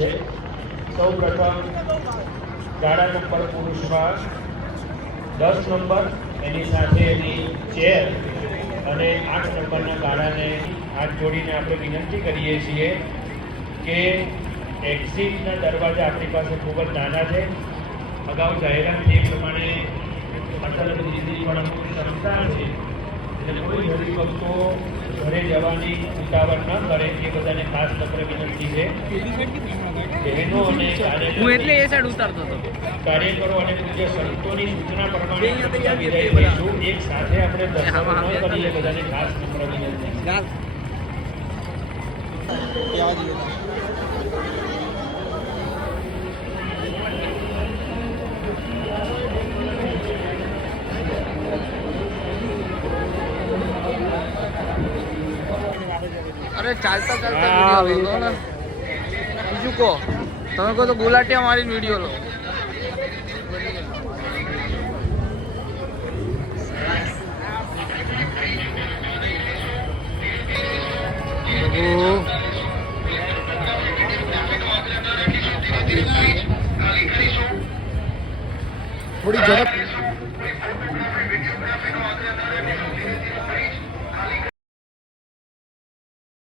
છે। સૌ પ્રથમ ગાડા નંબર પુરુષમાં 10 નંબર એની સાથે એની ચેર અને 8 નંબરના ગાડાને હાથ જોડીને આપણે વિનંતી કરીએ છીએ કે એક્ઝિટના દરવાજા આપણી પાસે ખૂબ જ નાના છે। અગાઉ જાહેરાત થઈ પ્રમાણે અટલ બ્રિજની પણ અમુક ક્ષમતા છે, એટલે કોઈ હરિભક્તો ઘરે જવાની ઉતાવળ ન કરે એ બધાને ખાસ નમ્ર વિનંતી છે। બહેનો અને કાર્યકરો અને પૂજ્ય સંતોની સૂચના પ્રમાણે વિદાય લઈશું। એક સાથે આપણે દર્શન ન કરીએ, બધાને ખાસ નમ્ર વિનંતી। अरे चालता चालता वीडियो लो ना बीजू को તમે કહો તો ગુલાટિયા મારીને વિડીયો લો। થોડી ઝડપ